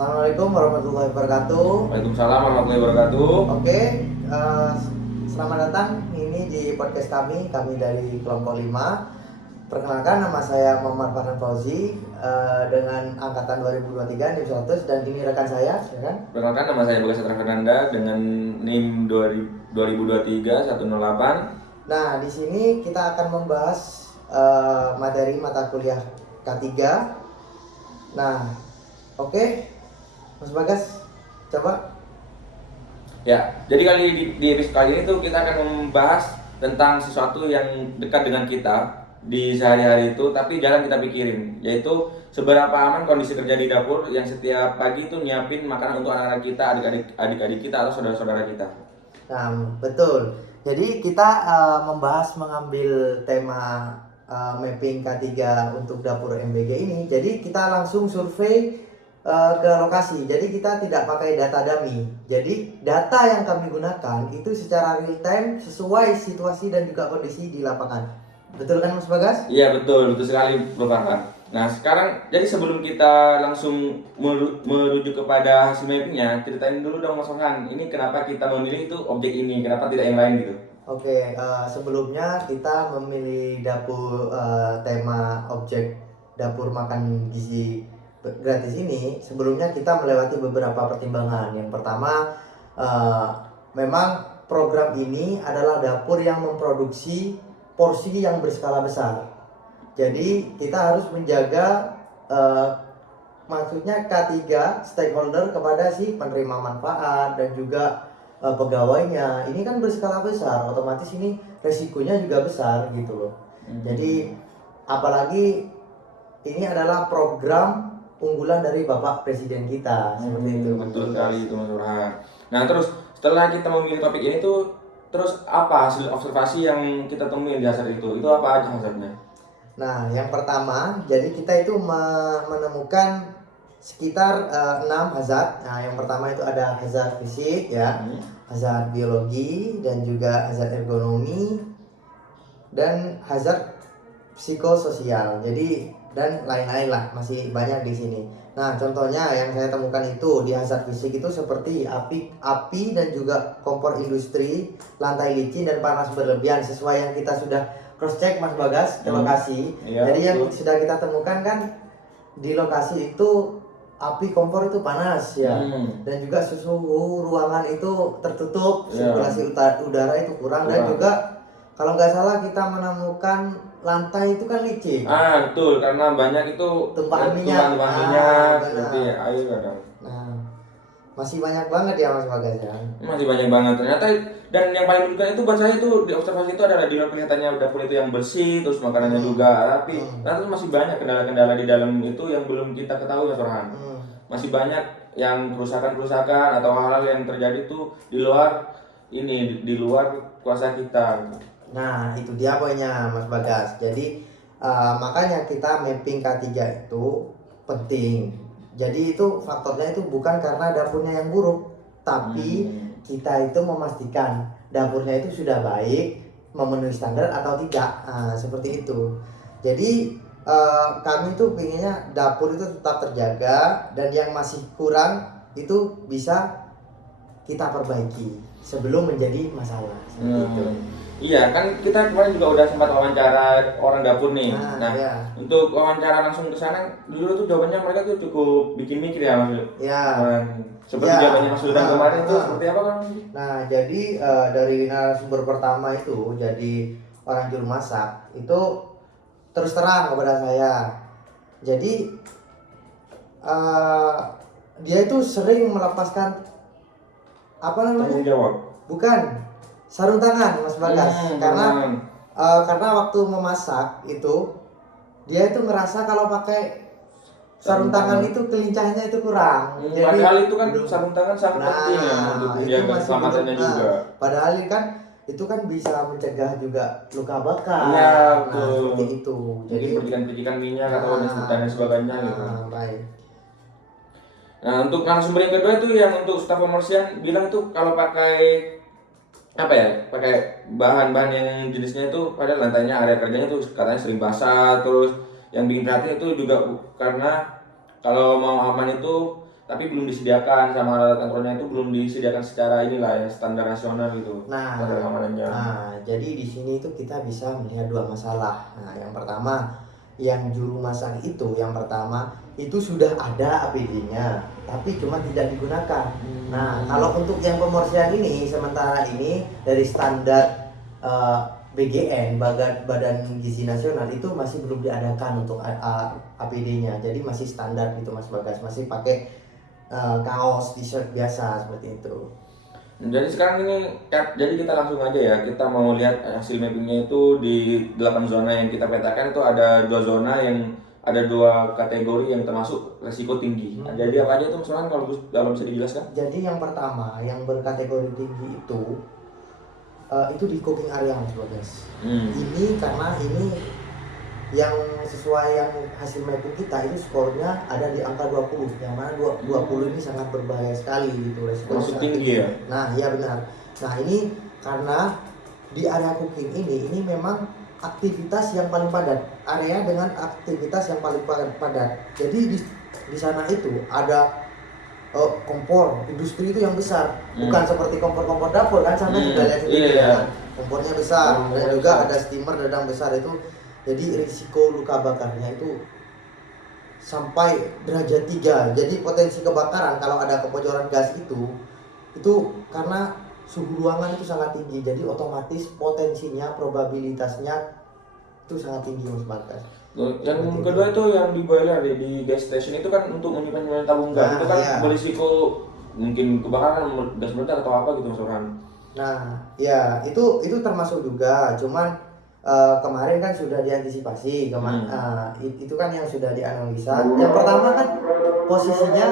Assalamualaikum warahmatullahi wabarakatuh. Waalaikumsalam warahmatullahi wabarakatuh. Oke, selamat datang ini di podcast kami dari kelompok 5. Perkenalkan, nama saya Muhammad Farhan Fauzi dengan angkatan 2023 NIM 100, dan ini rekan saya, ya kan? Perkenalkan, nama saya Bagas Satria Fernanda dengan NIM 2023 108. Nah, di sini kita akan membahas materi mata kuliah K3. Nah, oke, Mas Bagas, coba. Ya, jadi di episode kali ini tuh kita akan membahas tentang sesuatu yang dekat dengan kita di sehari-hari itu, tapi jarang kita pikirin, yaitu seberapa aman kondisi kerja di dapur yang setiap pagi itu nyiapin makanan untuk anak-anak kita, adik-adik kita atau saudara-saudara kita. Nah, betul. Jadi kita mengambil tema mapping K3 untuk dapur MBG ini. Jadi kita langsung survei ke lokasi. Jadi kita tidak pakai data dummy. Jadi data yang kami gunakan itu secara real time sesuai situasi dan juga kondisi di lapangan. Betul kan Mas Bagas? Iya, betul sekali Bro Farhan. Nah sekarang, jadi sebelum kita langsung merujuk kepada hasil mappingnya, ceritain dulu dong Mas Farhan, ini kenapa kita memilih itu objek ini, kenapa tidak yang lain gitu? Oke, sebelumnya kita memilih dapur tema objek dapur makan gizi gratis ini. Sebelumnya kita melewati beberapa pertimbangan. Yang pertama, memang program ini adalah dapur yang memproduksi porsi yang berskala besar. Jadi kita harus menjaga maksudnya K3 stakeholder kepada si penerima manfaat dan juga pegawainya. Ini kan berskala besar, otomatis ini resikonya juga besar gitu loh. Jadi apalagi ini adalah program unggulan dari Bapak Presiden kita, seperti itu. Betul sekali itu Mas Farhan. Nah terus setelah kita memilih topik ini tuh, terus apa hasil observasi yang kita temui di hazard itu? Itu apa aja hazardnya? Nah, yang pertama, jadi kita itu menemukan sekitar 6 hazard. Nah, yang pertama itu ada hazard fisik ya, hazard biologi, dan juga hazard ergonomi, dan hazard psikososial. Jadi dan lain-lain lah, masih banyak di sini. Nah, contohnya yang saya temukan itu di hazard fisik itu seperti api dan juga kompor industri, lantai licin dan panas berlebihan, sesuai yang kita sudah cross check Mas Bagas ke lokasi. Iya, jadi yang betul. sudah kita temukan kan di lokasi itu api kompor itu panas ya, dan juga suhu ruangan itu tertutup, sirkulasi udara itu kurang, dan juga kalau nggak salah kita menemukan lantai itu kan licin. Betul, karena banyak itu tumpahan minyak, seperti air kadang. Nah, masih banyak banget ya Mas Bagas ya. Masih banyak banget ternyata. Dan yang paling menunjukkan itu buat saya itu di observasi itu adalah di luar kelihatannya dapur itu yang bersih, terus makanannya juga rapi. Ternyata masih banyak kendala-kendala di dalam itu yang belum kita ketahui Mas Farhan. Masih banyak yang kerusakan-kerusakan atau hal-hal yang terjadi tuh di luar kuasa kita. Nah, itu dia poinnya Mas Bagas. Jadi makanya kita mapping K3 itu penting. Jadi itu faktornya itu bukan karena dapurnya yang buruk, tapi kita itu memastikan dapurnya itu sudah baik, memenuhi standar atau tidak. Nah, seperti itu. Jadi kami tuh pengennya dapur itu tetap terjaga, dan yang masih kurang itu bisa kita perbaiki sebelum menjadi masalah. Seperti itu. Iya, kan kita kemarin juga udah sempat wawancara orang dapur nih. Nah, iya. Untuk wawancara langsung ke sana, dulu tuh jawabannya mereka tuh cukup bikin mikir ya Mas. Iya. Seperti jawabannya Mas Sultan kemarin tuh seperti apa kan? Nah, jadi dari narasumber pertama itu, jadi orang juru masak itu terus terang kepada saya. Jadi dia itu sering melepaskan apa namanya? Tanggung jawab. Bukan, sarung tangan Mas Bagas. Karena waktu memasak itu dia itu ngerasa kalau pakai sarung tangan itu kelincahnya itu kurang. Jadi padahal itu kan sarung tangan sangat penting ya untuk menjaga keselamatannya juga. Padahal kan itu kan bisa mencegah juga luka bakar. Iya, betul. Seperti itu. Jadi percikan-percikan minyak atau dan sebagainya gitu. Baik. Nah, untuk narasumber yang kedua itu yang untuk staf pembersihan bilang itu kalau pakai pakai bahan-bahan yang jenisnya itu pada lantainya, area kerjanya itu katanya sering basah. Terus yang bikin prihatin itu juga karena kalau mau aman itu tapi belum disediakan sama alat kontrolnya itu belum disediakan secara inilah ya standar nasional gitu. Nah, Standar keamanannya. jadi di sini itu kita bisa melihat dua masalah. Nah, yang pertama, yang juru masang itu, yang pertama itu sudah ada APD-nya, tapi cuma tidak digunakan. Nah, kalau untuk yang komersial ini, sementara ini dari standar BGN, Badan Gizi Nasional itu masih belum diadakan untuk APD-nya. Jadi masih standar gitu Mas Bagas, masih pakai kaos, t-shirt biasa seperti itu. Jadi sekarang ini jadi kita langsung aja ya, kita mau lihat hasil mappingnya itu di 8 zona yang kita petakan itu ada 2 zona yang ada 2 kategori yang termasuk resiko tinggi. Nah, jadi apa aja itu Mas Orhan kalau bisa dijelaskan? Jadi yang pertama yang berkategori tinggi itu di cooking area Mas Bagas. Ini karena ini yang sesuai yang hasil mapping kita ini skornya ada di angka 20, yang mana 20 ini sangat berbahaya sekali gitu, resiko Masuk tinggi ya? Nah iya benar. Nah ini karena di area cooking ini memang aktivitas yang paling padat, area dengan aktivitas yang paling padat. Jadi di sana itu ada kompor industri itu yang besar, bukan seperti kompor dapur kan, sana juga lihat sendiri kan, kompornya besar dan juga ada steamer dadang besar itu. Jadi risiko luka bakarnya itu sampai derajat 3. Jadi potensi kebakaran kalau ada kebocoran gas itu karena suhu ruangan itu sangat tinggi. Jadi otomatis potensinya, probabilitasnya itu sangat tinggi Mas Bagas. Yang kedua itu yang di boiler di gas station itu kan untuk menyimpan tabung gas. Itu kan berisiko mungkin kebakaran gas meledak atau apa gitu Mas Orhan. Nah, ya itu termasuk juga, cuman kemarin kan sudah diantisipasi, itu kan yang sudah dianalisa. Yang pertama kan posisinya